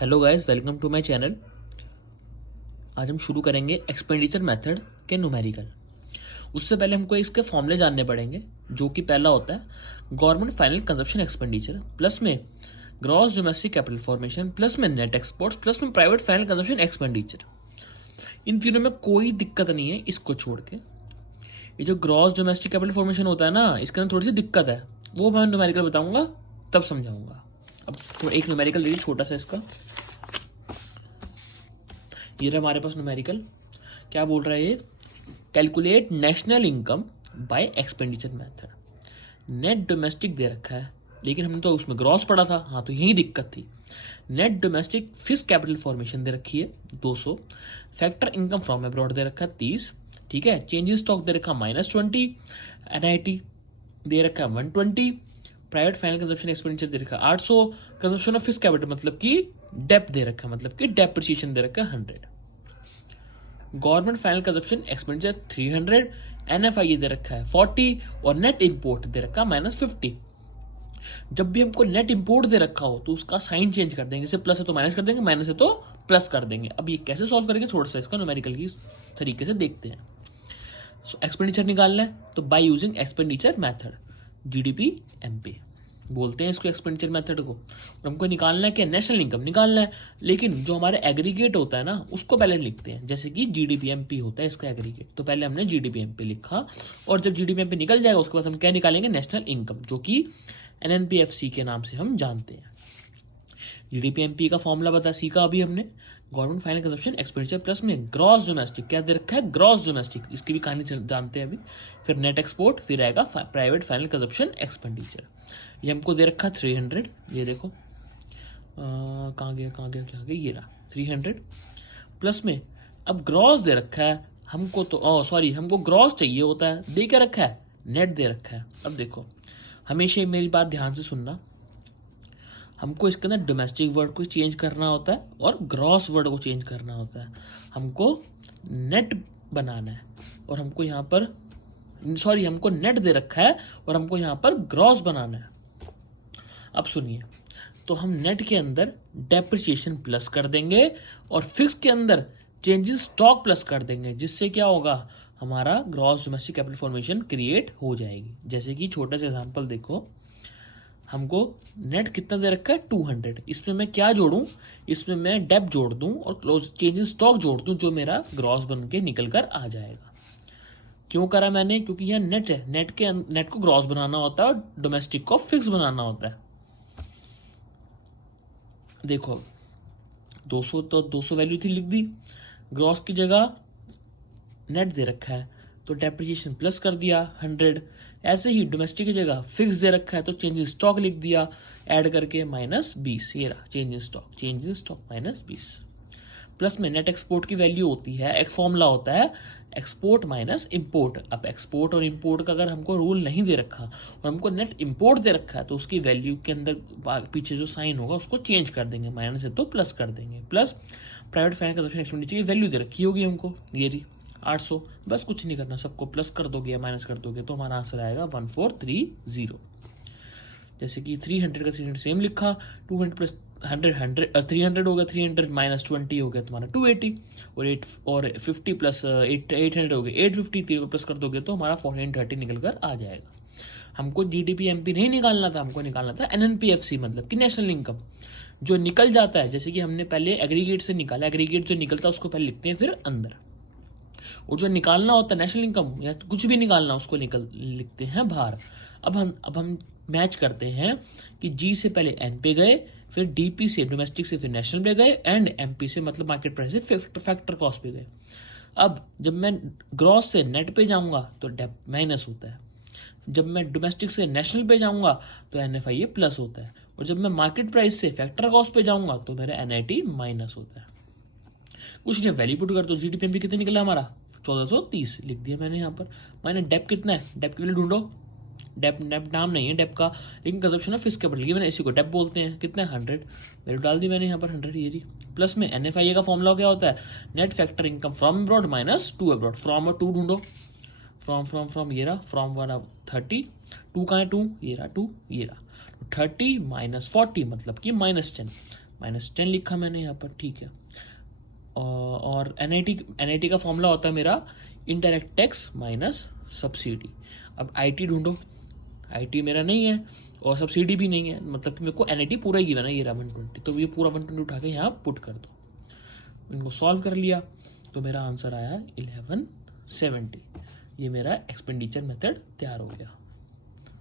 Hello guys, welcome to my channel. आज हम शुरू करेंगे एक्सपेंडिचर मेथड के न्यूमेरिकल। उससे पहले हमको इसके फॉर्मूले जानने पड़ेंगे, जो कि पहला होता है government final consumption expenditure plus में gross domestic capital formation plus में नेट एक्सपोर्ट्स प्लस में प्राइवेट फाइनल कंजप्शन एक्सपेंडिचर। इन तीनों में कोई दिक्कत नहीं है इसको छोड़ के। ये जो ग्रॉस डोमेस्टिक कैपिटल फॉर्मेशन होता है ना, इसके अंदर थोड़ी सी दिक्कत है, वो मैं न्यूमेरिकल बताऊंगा तब समझाऊंगा। अब तो एक न्यूमेरिकल देखिए छोटा सा इसका। ये रहा हमारे पास न्यूमेरिकल। क्या बोल रहा है ये? Calculate national income by expenditure method. Net domestic दे रखा है, लेकिन हमने तो उसमें ग्रॉस पढ़ा था। हाँ, तो यही दिक्कत थी। Net domestic fix capital formation दे रखी है 200। फैक्टर इनकम फ्रॉम अब्रॉड दे रखा है 30। ठीक है। चेंज इन स्टॉक दे रखा -20। एनआईटी दे रखा है 120। प्राइवेट फाइनल कंजप्शन एक्सपेंडिचर दे रखा है 800। कंजप्शन ऑफ फिक्स कैपिटल मतलब कि डेप दे रखा है, मतलब कि डेप्रिसिएशन दे रखा है 100। Government final consumption expenditure 300। NFI दे रखा है 40 और नेट इंपोर्ट दे रखा है -50। जब भी हमको नेट इंपोर्ट दे रखा हो तो उसका साइन चेंज कर देंगे। जैसे प्लस है तो माइनस कर देंगे, माइनस है तो प्लस कर देंगे। अब ये कैसे सॉल्व करेंगे, थोड़ा सा इसका न्यूमेरिकल की तरीके से देखते हैं। एक्सपेंडिचर निकालना है तो by using expenditure method, GDP MP बोलते हैं इसको एक्सपेंडिचर मेथड को। और हमको निकालना है क्या? नेशनल इनकम निकालना है, लेकिन जो हमारे एग्रीगेट होता है ना उसको पहले लिखते हैं। जैसे कि जीडीपीएमपी होता है इसका एग्रीगेट, तो पहले हमने जीडीपीएमपी लिखा। और जब जीडीपीएमपी निकल जाएगा उसके बाद हम क्या निकालेंगे? नेशनल इनकम, जो कि एनएनपीएफसी के नाम से हम जानते हैं। जीडीपीएमपी का फॉर्मूला बता सीखा अभी हमने। Government final consumption expenditure plus में ग्रॉस डोमेस्टिक, क्या दे रखा है? Gross domestic. इसकी भी कहानी जानते हैं अभी। फिर नेट एक्सपोर्ट, फिर आएगा प्राइवेट फाइनल कंजप्शन एक्सपेंडिचर। ये हमको दे रखा 300। ये देखो कहाँ गया क्या गया, ये रहा 300 प्लस में। अब ग्रॉस दे रखा है हमको, तो सॉरी, हमको ग्रॉस चाहिए होता है, दे क्या रखा है? नेट दे रखा है। अब देखो, हमेशा मेरी बात ध्यान से सुनना। हमको इसके अंदर डोमेस्टिक वर्ड को चेंज करना होता है और ग्रॉस वर्ड को चेंज करना होता है। हमको नेट बनाना है और हमको यहाँ पर हमको नेट दे रखा है और हमको यहाँ पर ग्रॉस बनाना है। अब सुनिए, तो हम नेट के अंदर डेप्रिसिएशन प्लस कर देंगे और फिक्स के अंदर चेंजेस स्टॉक प्लस कर देंगे, जिससे क्या होगा? हमारा gross domestic capital formation create हो जाएगी। जैसे कि छोटा सा एग्जांपल देखो, हमको नेट कितना दे रखा है? 200। इसमें मैं क्या जोड़ूं? इसमें मैं डेप जोड़ दूं और क्लोज चेंज इन स्टॉक जोड़ दूं, जो मेरा ग्रॉस बन के निकल कर आ जाएगा। क्यों करा मैंने? क्योंकि यह नेट है। नेट को ग्रॉस बनाना होता है और डोमेस्टिक को फिक्स बनाना होता है। देखो 200 तो 200 वैल्यू थी, लिख दी। ग्रॉस की जगह नेट दे रखा है तो डेप्रिसिएशन प्लस कर दिया 100। ऐसे ही डोमेस्टिक की जगह फिक्स दे रखा है तो चेंज इन स्टॉक लिख दिया ऐड करके -20। ये रहा चेंज इन स्टॉक -20 प्लस में नेट एक्सपोर्ट की वैल्यू होती है, एक फॉर्मूला होता है एक्सपोर्ट माइनस इंपोर्ट। अब एक्सपोर्ट और इंपोर्ट का अगर हमको रूल नहीं दे रखा और हमको नेट इंपोर्ट दे रखा है तो उसकी वैल्यू के अंदर पीछे जो साइन होगा उसको चेंज कर देंगे, माइनस है तो प्लस कर देंगे। Plus private final consumption expenditure की वैल्यू दे रखी होगी हमको, ये रही 800। बस कुछ नहीं करना, सबको प्लस कर दोगे या माइनस कर दोगे तो हमारा आंसर आएगा 1430। जैसे कि 300 का 300 सेम लिखा, 200 प्लस 100 300 हो गया, 300 -20 हो गया तुम्हारा 280। और 50 प्लस 800 हो गया 850। 3 को प्लस कर दोगे तो हमारा 1430 निकल कर आ जाएगा। हमको जीडीपी एमपी नहीं निकालना था, हमको निकालना था एनएनपीएफसी, मतलब कि नेशनल इनकम। जो निकल जाता है, जैसे कि हमने पहले एग्रीगेट से निकाला, एग्रीगेट जो निकलता है उसको पहले लिखते हैं फिर अंदर। और जो निकालना होता है नेशनल इनकम या कुछ भी निकालना उसको लिखते हैं बाहर। अब हम मैच करते हैं कि जी से पहले एन पे गए, फिर डीपी से डोमेस्टिक से फिर नेशनल पे गए, एंड एमपी से मतलब मार्केट प्राइस से फैक्टर कॉस्ट पे गए। अब जब मैं ग्रॉस से नेट पे जाऊंगा तो डेप माइनस होता है। जब मैं डोमेस्टिक से नेशनल पे जाऊंगा तो एनएफआईए प्लस होता है। और जब मैं मार्केट प्राइस से फैक्टर कॉस्ट पे जाऊंगा तो मेरा एनआईटी माइनस होता है। कुछ नहीं, वैल्यू पुट कर दो। जीडीपीएमपी कितने निकला हमारा? 1430 लिख दिया मैंने यहाँ पर। मैंने डेप कितना है? डेप की वैल्यू ढूंढो। डेप नाम नहीं है डेप का, लेकिन कंजप्शन ऑफ फिक्स कैपिटल, ये मैंने इसी को डेप बोलते हैं। कितना है? 100। वैल्यू डाल दी मैंने यहाँ पर 100। ये रही। प्लस में एनएफआईए का फॉर्मूला क्या होता है? Net factor income from abroad minus two abroad. From और टू ढूंढो। फ्रॉम ये रहा, फ्रॉम वाला 30, टू का है 2, ये रहा 2, ये रहा 30 -40 मतलब कि -10। -10 लिखा मैंने यहाँ पर, ठीक है। और NIT का फॉर्मूला होता है मेरा इंडायरेक्ट टैक्स माइनस सब्सिडी। अब IT ढूंढो, IT मेरा नहीं है और सब्सिडी भी नहीं है, मतलब कि मेरे को NIT पूरा ही गिवन है, ये रहा 120, तो ये पूरा 120 उठा के यहाँ पुट कर दो। इनको सॉल्व कर लिया तो मेरा आंसर आया 1170। ये मेरा एक्सपेंडिचर मेथड तैयार हो गया।